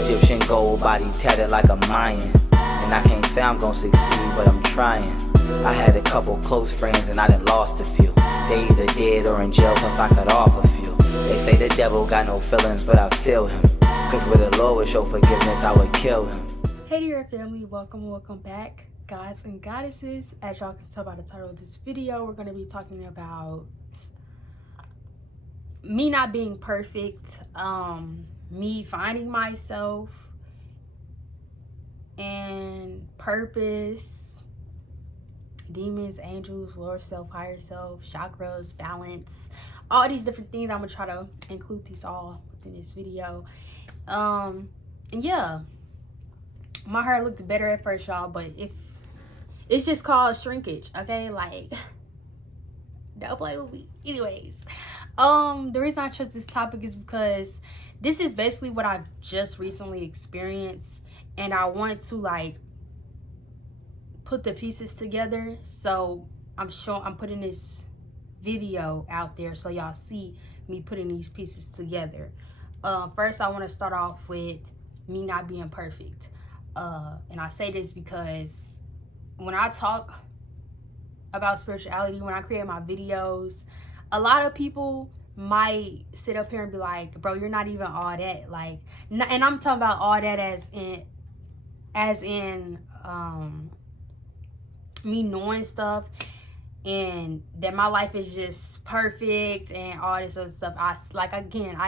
Egyptian gold body tatted like a Mayan. And I can't say I'm gonna succeed, but I'm trying. I had a couple close friends and I done lost a few. They either dead or in jail, plus I cut off a few. They say the devil got no feelings, but I feel him. Cause with the Lord would show forgiveness, I would kill him. Hey dear family, welcome back, gods and goddesses. As y'all can tell by the title of this video, we're going to be talking about me not being perfect, me finding myself, and purpose, demons, angels, lower self, higher self, chakras, balance, all these different things. I'm gonna try to include these all within this video. And yeah, my hair looked better at first, y'all, but if it's just called shrinkage, okay? Like, don't play with me. Anyways, the reason I chose this topic is because this is basically what I've just recently experienced, and I wanted to like put the pieces together. So I'm putting this video out there so y'all see me putting these pieces together. First, I want to start off with me not being perfect. And I say this because when I talk about spirituality, when I create my videos, a lot of people might sit up here and be like, bro, you're not even all that. Like, and I'm talking about all that as in me knowing stuff and that my life is just perfect and all this other stuff. I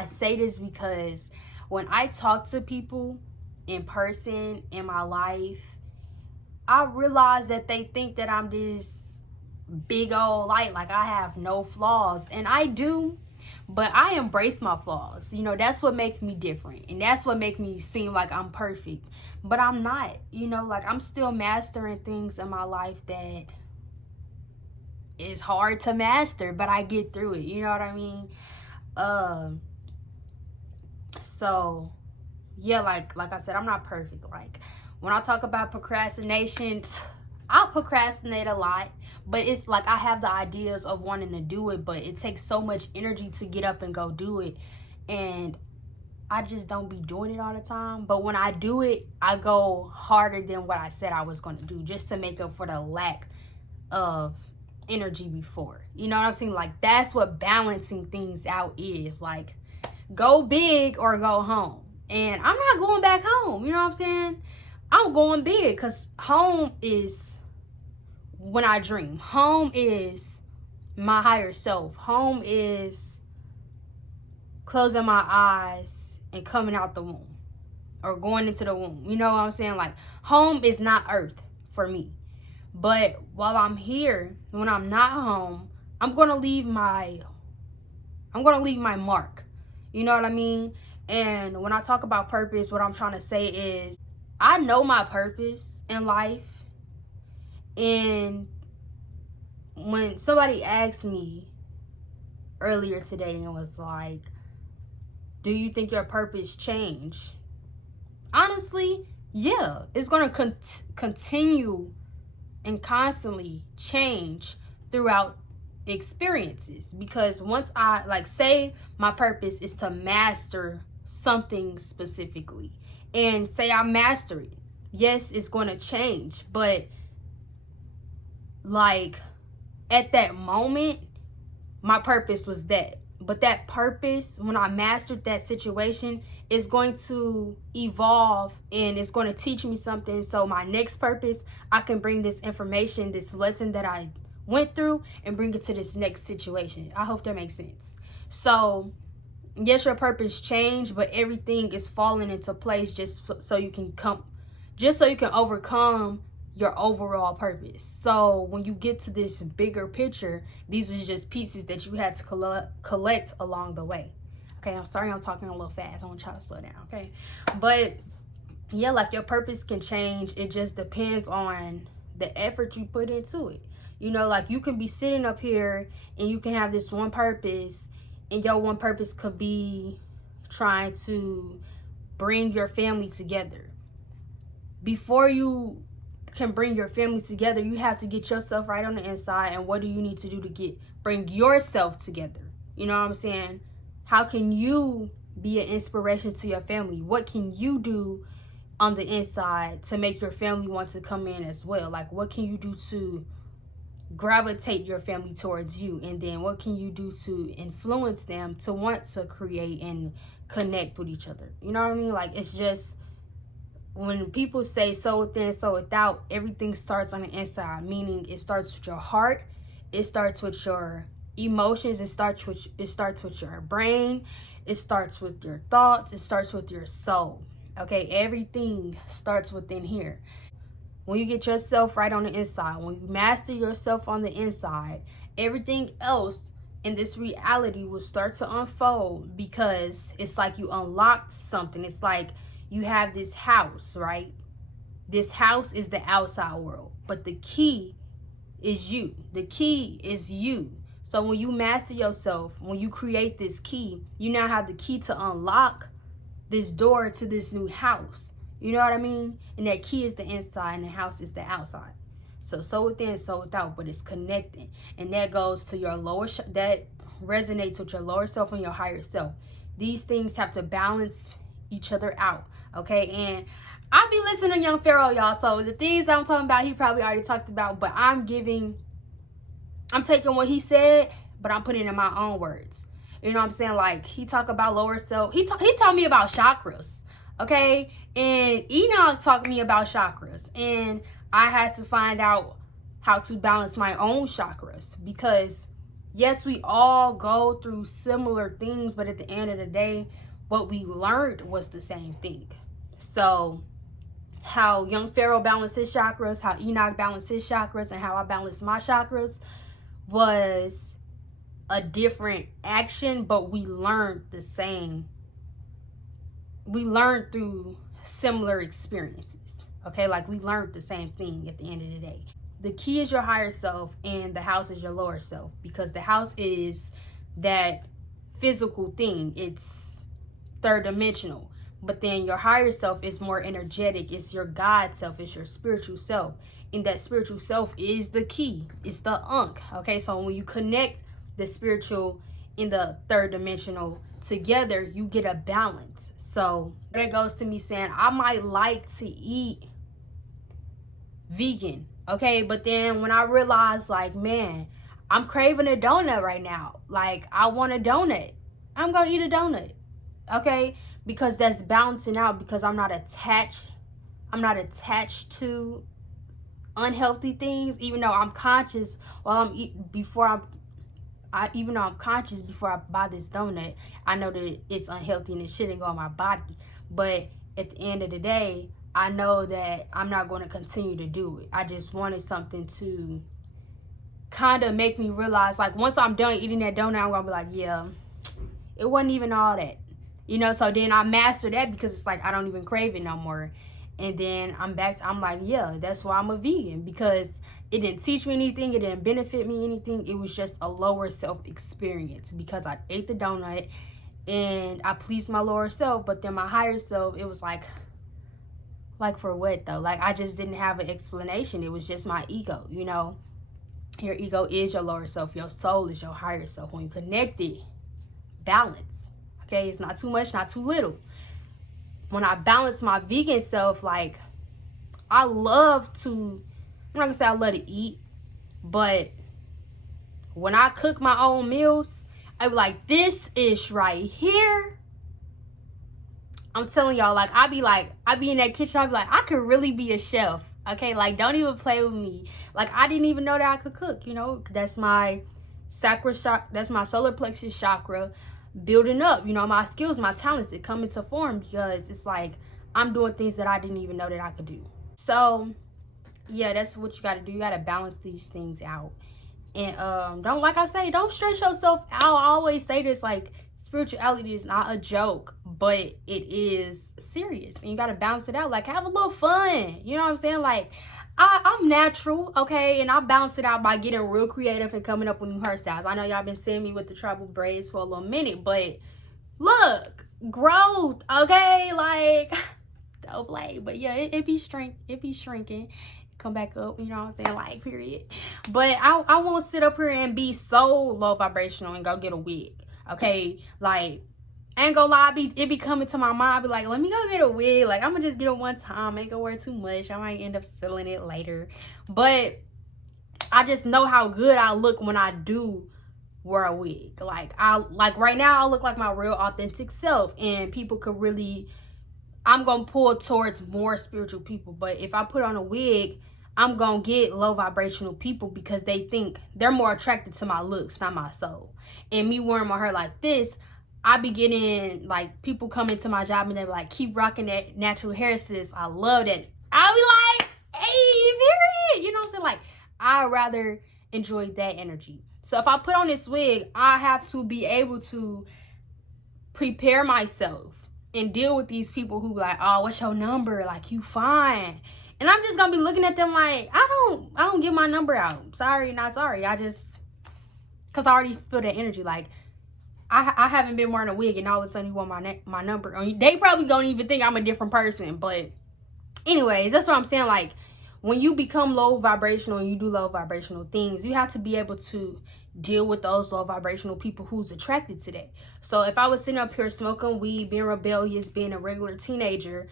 say this because when I talk to people in person in my life, I realize that they think that I'm this big old light, like I have no flaws, and I do, but I embrace my flaws. You know, that's what makes me different, and that's what makes me seem like I'm perfect, but I'm not. You know, like I'm still mastering things in my life that is hard to master, but I get through it. You know what I mean? So yeah, like I said, I'm not perfect. Like when I talk about procrastination, I procrastinate a lot, but it's like I have the ideas of wanting to do it, but it takes so much energy to get up and go do it, and I just don't be doing it all the time. But when I do it, I go harder than what I said I was going to do, just to make up for the lack of energy before. You know what I'm saying? Like that's what balancing things out is. Like, go big or go home. And I'm not going back home. You know what I'm saying? I'm going big, because home is when I dream. Home is my higher self. Home is closing my eyes and coming out the womb or going into the womb. You know what I'm saying? Like, home is not earth for me. But while I'm here, when I'm not home, I'm going to leave my mark. You know what I mean? And when I talk about purpose, what I'm trying to say is I know my purpose in life. And when somebody asked me earlier today and was like, do you think your purpose changed? Honestly, yeah, it's going to continue and constantly change throughout experiences. Because once I, like, say my purpose is to master something specifically, and say I master it, yes, it's going to change, but like at that moment my purpose was that. But that purpose, when I mastered that situation, is going to evolve and it's going to teach me something. So my next purpose, I can bring this information, this lesson that I went through, and bring it to this next situation. I hope that makes sense. So yes, your purpose changed, but everything is falling into place just so you can overcome your overall purpose. So when you get to this bigger picture, these was just pieces that you had to collect along the way. Okay, I'm sorry I'm talking a little fast. I'm gonna try to slow down, okay? But yeah, like your purpose can change. It just depends on the effort you put into it. You know, like you can be sitting up here and you can have this one purpose, and your one purpose could be trying to bring your family together. Before you can bring your family together, you have to get yourself right on the inside. And what do you need to do to bring yourself together? You know what I'm saying? How can you be an inspiration to your family? What can you do on the inside to make your family want to come in as well? Like, what can you do to gravitate your family towards you? And then what can you do to influence them to want to create and connect with each other? You know what I mean? Like, it's just, when people say sow within, sow without, everything starts on the inside, meaning it starts with your heart, it starts with your emotions, it starts with your brain, it starts with your thoughts, it starts with your soul. Okay, everything starts within here. When you get yourself right on the inside, when you master yourself on the inside, everything else in this reality will start to unfold, because it's like you unlocked something. It's like you have this house, right? This house is the outside world, but the key is you. The key is you. So when you master yourself, when you create this key, you now have the key to unlock this door to this new house. You know what I mean? And that key is the inside and the house is the outside. So sow within, sow without, but it's connecting. And that goes to your that resonates with your lower self and your higher self. These things have to balance each other out. Okay, and I be listening to Young Pharaoh, y'all. So the things I'm talking about, he probably already talked about, but I'm taking what he said, but I'm putting it in my own words. You know what I'm saying? Like, he talked about lower self. He taught me about chakras, okay? And Enoch taught me about chakras. And I had to find out how to balance my own chakras, because yes, we all go through similar things, but at the end of the day, what we learned was the same thing. So how Young Pharaoh balanced his chakras, how Enoch balanced his chakras, and how I balanced my chakras was a different action, but we learned the same. We learned through similar experiences. Okay, like, we learned the same thing at the end of the day. The key is your higher self and the house is your lower self, because the house is that physical thing. It's third dimensional. But then your higher self is more energetic. It's your God self. It's your spiritual self. And that spiritual self is the key. It's the unk. Okay, so when you connect the spiritual and the third dimensional together, you get a balance. So that goes to me saying, I might like to eat vegan, okay, but then when I realized, like, man, I'm craving a donut right now, like, I want a donut, I'm gonna eat a donut, okay, because that's balancing out, because I'm not attached to unhealthy things, even though I'm conscious while even though I'm conscious before I buy this donut. I know that it's unhealthy and it shouldn't go in my body, but at the end of the day, I know that I'm not going to continue to do it. I just wanted something to kind of make me realize, like, once I'm done eating that donut, I'm going to be like, yeah, it wasn't even all that. You know, so then I master that, because it's like I don't even crave it no more. And then I'm like, yeah, that's why I'm a vegan, because it didn't teach me anything. It didn't benefit me anything. It was just a lower self experience, because I ate the donut and I pleased my lower self. But then my higher self, it was like for what though? Like, I just didn't have an explanation. It was just my ego, you know. Your ego is your lower self. Your soul is your higher self. When you connect it, balance. Okay, it's not too much, not too little. When I balance my vegan self, like, I'm not gonna say I love to eat, but when I cook my own meals, I be like, this ish right here, I'm telling y'all, like, I be in that kitchen, I be like, I could really be a chef, okay? Like, don't even play with me. Like, I didn't even know that I could cook, you know? That's my that's my solar plexus chakra building up, you know, my skills, my talents that come into form, because it's like I'm doing things that I didn't even know that I could do. So yeah, that's what you got to do. You got to balance these things out. And don't stress yourself out. I always say this, like, spirituality is not a joke, but it is serious, and you got to balance it out. Like, have a little fun, you know what I'm saying? Like, I'm natural, okay, and I balance it out by getting real creative and coming up with new hairstyles. I know y'all been seeing me with the tribal braids for a little minute, but look, growth, okay, like, don't play. But yeah, it be shrinking, come back up, you know what I'm saying, like, period. But I won't sit up here and be so low vibrational and go get a wig, okay? Like, I ain't gonna lie, it be coming to my mind. I be like, let me go get a wig. Like, I'm gonna just get it one time. Ain't gonna wear too much. I might end up selling it later. But I just know how good I look when I do wear a wig. Like right now, I look like my real authentic self, and people could really, I'm gonna pull towards more spiritual people. But if I put on a wig, I'm gonna get low vibrational people because they think they're more attracted to my looks, not my soul. And me wearing my hair like this, I be getting, like, people come into my job and they're like, keep rocking that natural hair, sis. I love that. I'll be like, hey, period. You know what I'm saying? Like, I'd rather enjoy that energy. So if I put on this wig, I have to be able to prepare myself and deal with these people who be like, oh, what's your number? Like, you fine. And I'm just gonna be looking at them like, I don't give my number out. Sorry, not sorry. Cause I already feel that energy. Like, I haven't been wearing a wig and all of a sudden you want my number. They probably don't even think I'm a different person. But anyways, that's what I'm saying. Like, when you become low vibrational and you do low vibrational things, you have to be able to deal with those low vibrational people who's attracted to that. So if I was sitting up here smoking weed, being rebellious, being a regular teenager,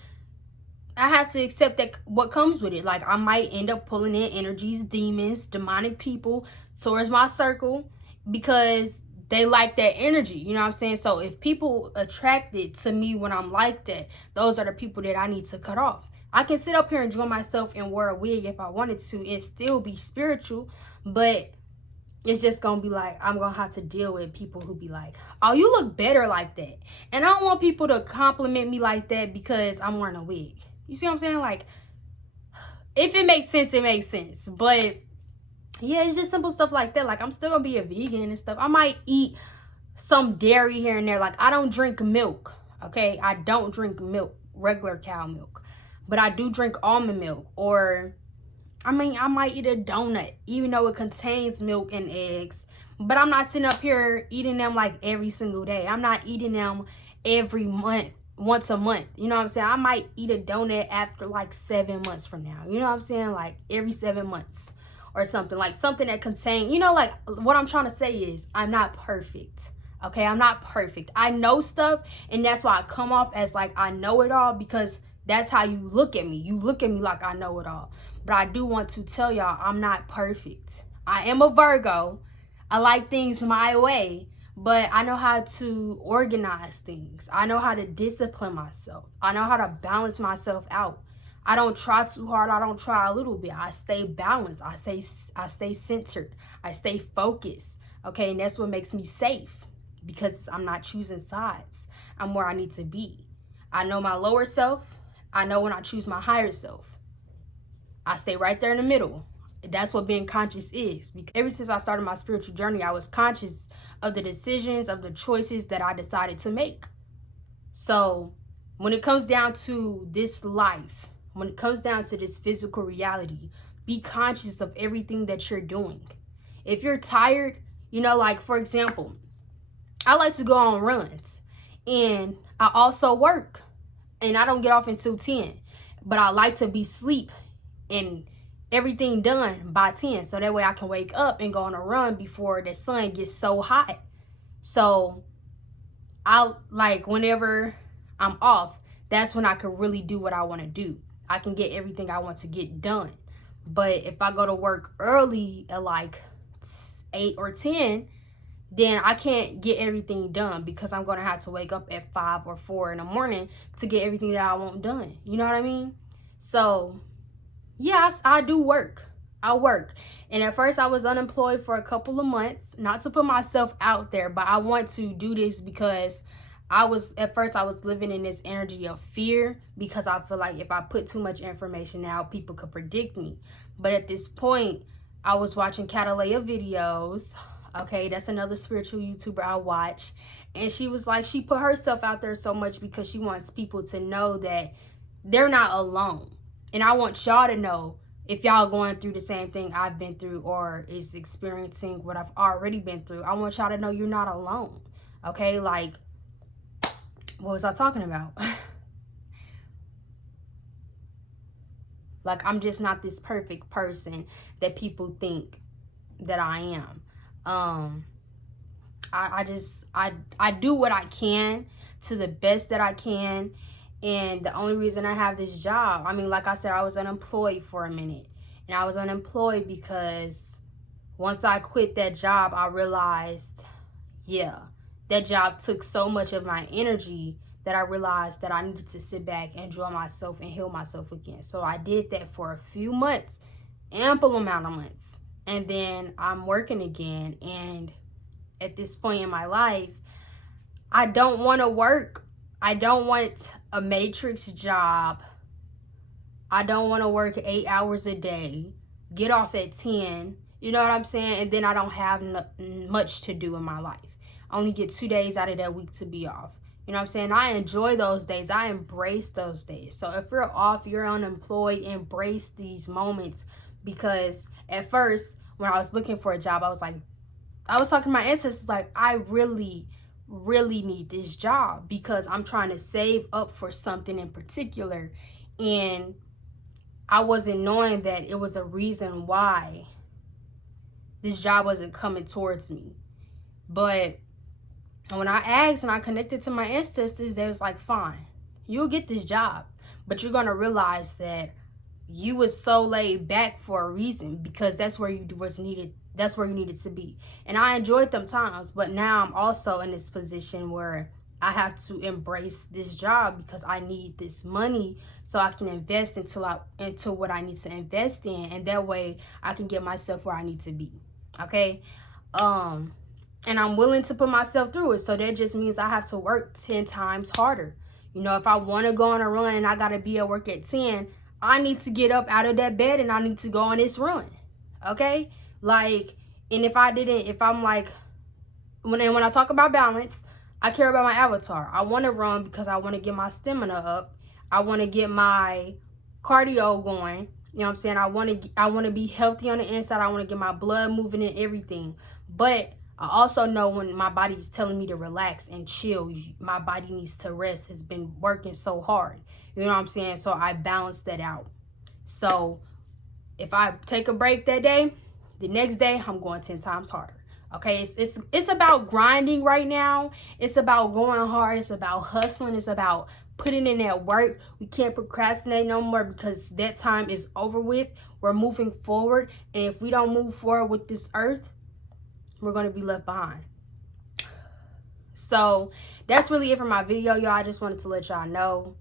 I have to accept that what comes with it. Like, I might end up pulling in energies, demons, demonic people towards my circle because they like that energy. You know what I'm saying? So if people attracted to me when I'm like that, those are the people that I need to cut off. I can sit up here and enjoy myself and wear a wig if I wanted to and still be spiritual, but it's just gonna be like, I'm gonna have to deal with people who be like, oh, you look better like that. And I don't want people to compliment me like that because I'm wearing a wig. You see what I'm saying? Like, if it makes sense, it makes sense. But yeah, it's just simple stuff like that. Like, I'm still gonna be a vegan and stuff. I might eat some dairy here and there. Like, I don't drink milk, okay? I don't drink milk, regular cow milk. But I do drink almond milk. Or, I mean, I might eat a donut, even though it contains milk and eggs. But I'm not sitting up here eating them like every single day. I'm not eating them every month, once a month. You know what I'm saying? I might eat a donut after like 7 months from now. You know what I'm saying? Like, every 7 months. Or something like something that contain, you know, like, what I'm trying to say is I'm not perfect. Okay, I'm not perfect. I know stuff, and that's why I come off as like I know it all, because that's how you look at me. You look at me like I know it all. But I do want to tell y'all I'm not perfect. I am a Virgo. I like things my way, but I know how to organize things. I know how to discipline myself. I know how to balance myself out. I don't try too hard. I don't try a little bit. I stay balanced. I stay centered. I stay focused. Okay, and that's what makes me safe, because I'm not choosing sides. I'm where I need to be. I know my lower self. I know when I choose my higher self. I stay right there in the middle. That's what being conscious is. Because ever since I started my spiritual journey, I was conscious of the decisions, of the choices that I decided to make. So when it comes down to this life, when it comes down to this physical reality, be conscious of everything that you're doing. If you're tired, you know, like, for example, I like to go on runs, and I also work, and I don't get off until 10, but I like to be asleep and everything done by 10, so that way I can wake up and go on a run before the sun gets so hot. So I like, whenever I'm off, that's when I can really do what I want to do. I can get everything I want to get done. But if I go to work early at like 8 or 10, then I can't get everything done, because I'm going to have to wake up at 5 or 4 in the morning to get everything that I want done. You know what I mean? So, yes, I do work. I work. And at first I was unemployed for a couple of months, not to put myself out there, but I want to do this because at first I was living in this energy of fear, because I feel like if I put too much information out, people could predict me. But at this point, I was watching Catalea videos. Okay, that's another spiritual YouTuber I watch. And she was like, she put herself out there so much because she wants people to know that they're not alone. And I want y'all to know, if y'all going through the same thing I've been through, or is experiencing what I've already been through, I want y'all to know you're not alone. Okay, like, what was I talking about? Like, I'm just not this perfect person that people think that I am. I do what I can to the best that I can. And the only reason I have this job, I mean, like I said, I was unemployed for a minute. And I was unemployed because once I quit that job, I realized, yeah, that job took so much of my energy that I realized that I needed to sit back, enjoy myself, and heal myself again. So I did that for a few months, ample amount of months. And then I'm working again. And at this point in my life, I don't want to work. I don't want a matrix job. I don't want to work 8 hours a day, get off at 10. You know what I'm saying? And then I don't have much to do in my life. I only get 2 days out of that week to be off. You know what I'm saying? I enjoy those days. I embrace those days. So if you're off, you're unemployed, embrace these moments. Because at first, when I was looking for a job, I was talking to my ancestors, like, I really need this job because I'm trying to save up for something in particular. And I wasn't knowing that it was a reason why this job wasn't coming towards me. But when I asked and I connected to my ancestors, they was like, fine, you'll get this job, but you're going to realize that you was so laid back for a reason, because that's where you was needed. That's where you needed to be. And I enjoyed them times, but now I'm also in this position where I have to embrace this job because I need this money so I can invest into what I need to invest in, and that way I can get myself where I need to be. Okay? And I'm willing to put myself through it. So that just means I have to work 10 times harder. You know, if I want to go on a run and I got to be at work at 10, I need to get up out of that bed and I need to go on this run. Okay? Like, and if I'm like, when I talk about balance, I care about my avatar. I want to run because I want to get my stamina up. I want to get my cardio going. You know what I'm saying? I want to be healthy on the inside. I want to get my blood moving and everything. But I also know when my body's telling me to relax and chill, my body needs to rest. It's been working so hard. You know what I'm saying? So I balance that out. So if I take a break that day, the next day I'm going 10 times harder. Okay, it's about grinding right now. It's about going hard. It's about hustling. It's about putting in that work. We can't procrastinate no more because that time is over with. We're moving forward. And if we don't move forward with this earth, we're going to be left behind. So that's really it for my video, y'all. I just wanted to let y'all know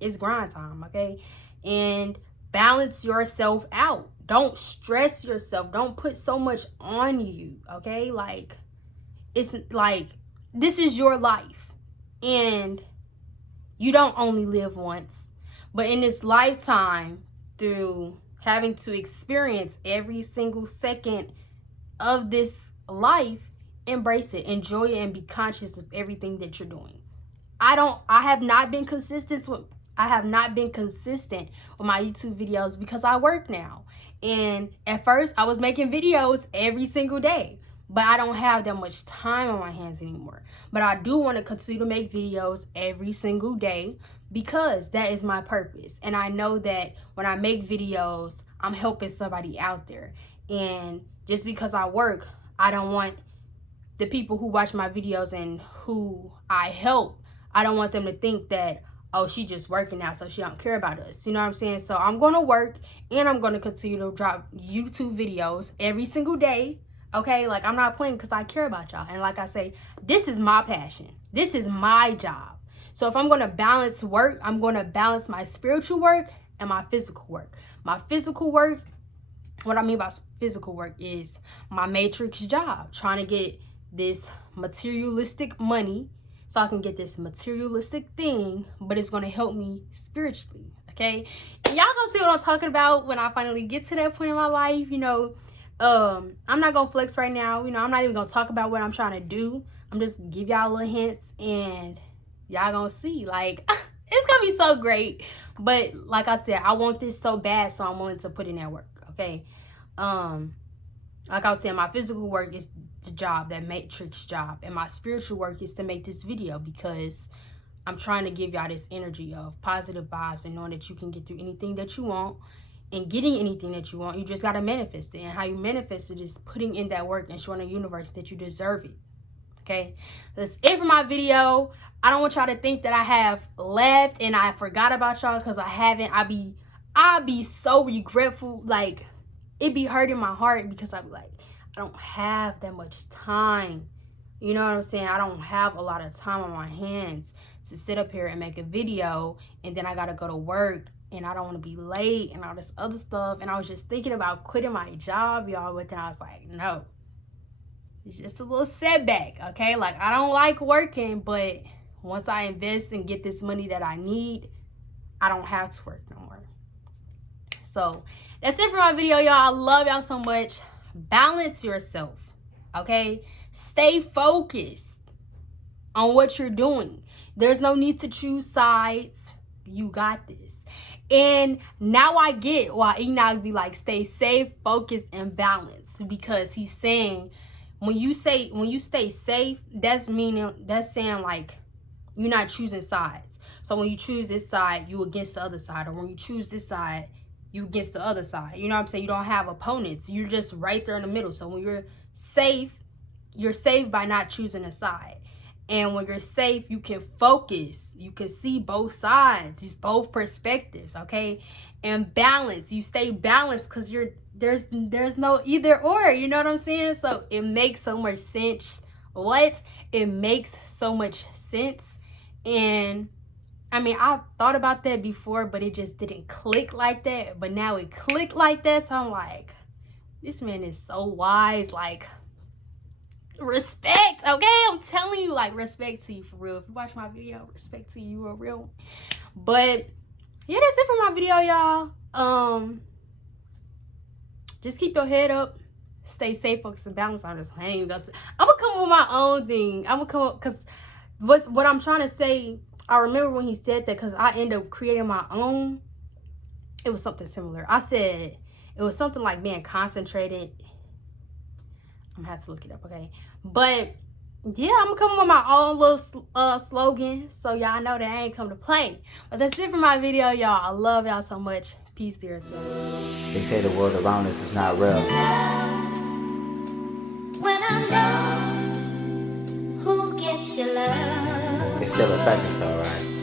it's grind time, okay? And balance yourself out. Don't stress yourself. Don't put so much on you, okay? Like, it's like, this is your life. And you don't only live once. But in this lifetime, through having to experience every single second of this life, embrace it, enjoy it, and be conscious of everything that you're doing. I have not been consistent with my YouTube videos because I work now. And at first I was making videos every single day, but I don't have that much time on my hands anymore. But I do want to continue to make videos every single day because that is my purpose. And I know that when I make videos, I'm helping somebody out there. And just because I work, I don't want the people who watch my videos and who I help, I don't want them to think that, oh, she just working now, so she don't care about us. You know what I'm saying? So I'm going to work and I'm going to continue to drop YouTube videos every single day. Okay? Like, I'm not playing because I care about y'all. And like I say, this is my passion. This is my job. So if I'm going to balance work, I'm going to balance my spiritual work and my physical work. My physical work, what I mean by physical work is my matrix job, trying to get this materialistic money so I can get this materialistic thing, but it's going to help me spiritually, okay? Y'all gonna see what I'm talking about when I finally get to that point in my life. You know, I'm not going to flex right now. You know, I'm not even going to talk about what I'm trying to do. I'm just give y'all little hints and y'all going to see. Like, it's going to be so great. But like I said, I want this so bad, so I'm willing to put in that work, okay? Like I was saying, my physical work is the job, that matrix job, and my spiritual work is to make this video because I'm trying to give y'all this energy of positive vibes and knowing that you can get through anything that you want. And getting anything that you want, you just got to manifest it. And how you manifest it is putting in that work and showing the universe that you deserve it. Okay, that's it for my video. I don't want y'all to think that I have left and I forgot about y'all, because I haven't. I be so regretful. Like, it be hurting my heart because I be like, I don't have that much time. You know what I'm saying? I don't have a lot of time on my hands to sit up here and make a video, and then I gotta go to work, and I don't want to be late and all this other stuff. And I was just thinking about quitting my job, y'all, but then I was like, no, it's just a little setback, okay? Like, I don't like working, but once I invest and get this money that I need, I don't have to work no more. So that's it for my video, y'all. I love y'all so much. Balance yourself, okay? Stay focused on what you're doing. There's no need to choose sides. You got this. And now I get why Enoch be like, stay safe, focused, and balanced, because he's saying when you stay safe, that's saying like you're not choosing sides. So when you choose this side, you against the other side, or when you choose this side, you against the other side. You know what I'm saying? You don't have opponents. You're just right there in the middle. So when you're safe by not choosing a side. And when you're safe, you can focus. You can see both sides, both perspectives, okay? And balance. You stay balanced because there's no either or. You know what I'm saying? So it makes so much sense. It makes so much sense. And I mean, I thought about that before, but it just didn't click like that. But now it clicked like that. So I'm like, this man is so wise. Like, respect, okay? I'm telling you, like, respect to you for real. If you watch my video, respect to you, you a real one. But yeah, that's it for my video, y'all. Just keep your head up, stay safe, focus, and balance. I'm gonna come up with my own thing. I'm gonna come up, because what I'm trying to say, I remember when he said that, because I ended up creating my own. It was something similar. I said it was something like being concentrated. I'm gonna have to look it up, okay? But yeah, I'm gonna come up with my own little slogan, so y'all know that I ain't come to play. But that's it for my video, y'all. I love y'all so much. Peace, dear. They say the world around us is not real. When I'm gone, who gets your love? It still affects us though, right?